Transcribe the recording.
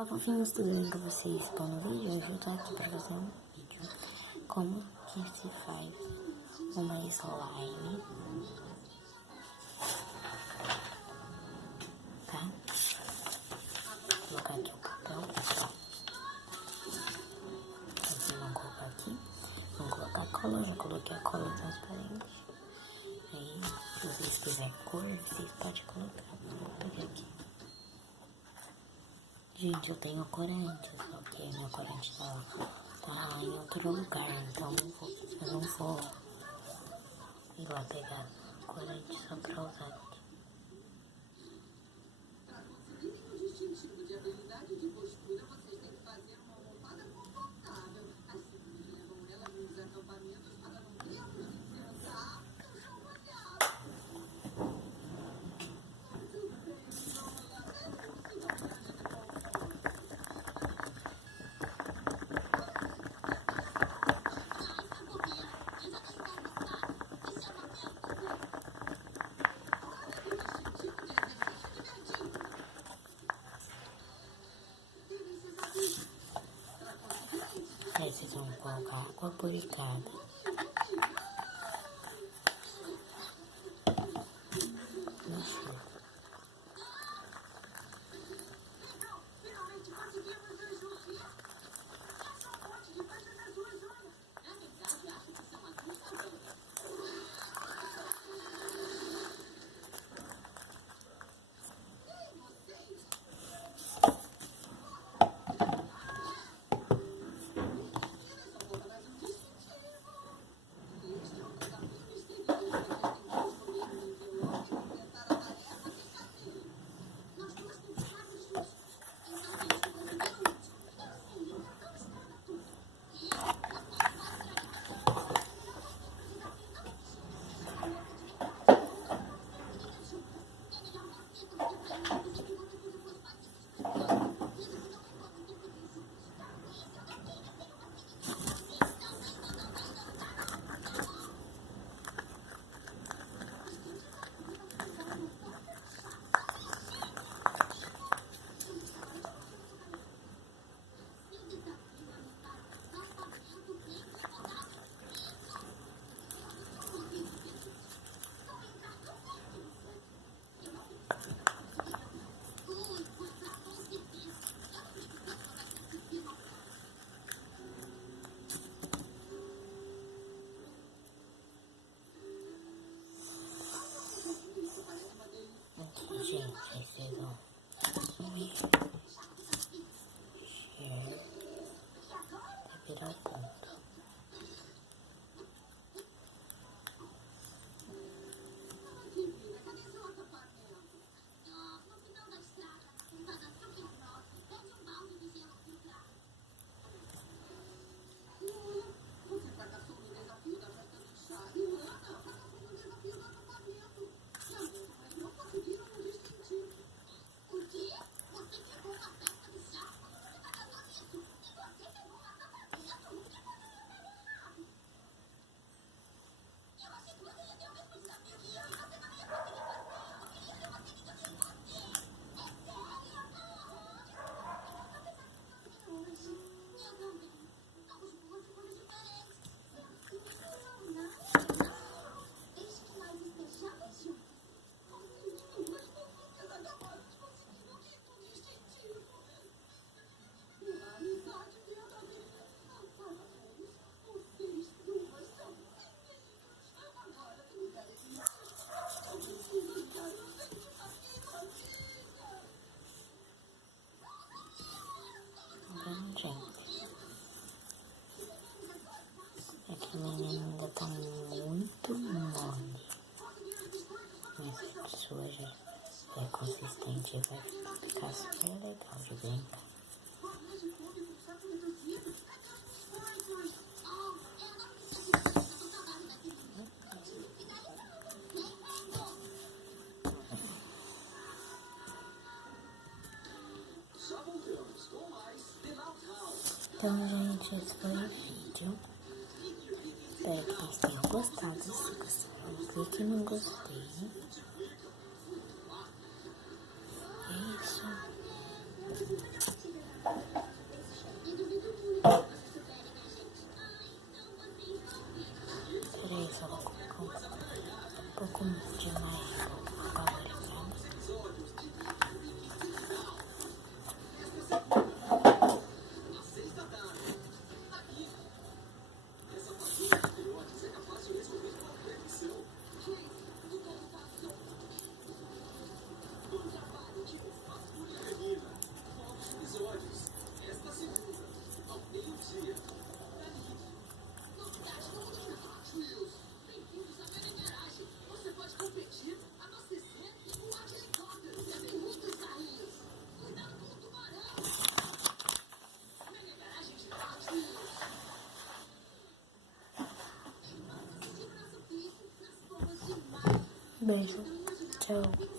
Olá, fofinhos, tudo bem com vocês? Bom, no vídeo de hoje eu tô aqui pra fazer um vídeo como que se faz uma slime, tá? Vou colocar aqui o papel, fazer uma copa aqui, vamos colocar cola, já coloquei a cola transparente, e aí, se vocês quiserem cor, vocês podem colocar, vou pegar aqui. Gente, eu tenho corante, só que minha corante tá em outro lugar, então eu não vou ir lá pegar corante só pra usar aqui. Aí vocês vão colocar água purificada. No chão. Gente, vocês vão encher pra virar ponto. É que a minha ainda tá muito mole. Mas a sua já é consistente e vai ficar super legal de brincar. Então, gente, esse foi o vídeo. Espero que vocês tenham gostado. Se gostaram, clique no gostei. É isso. Beijo. Tchau.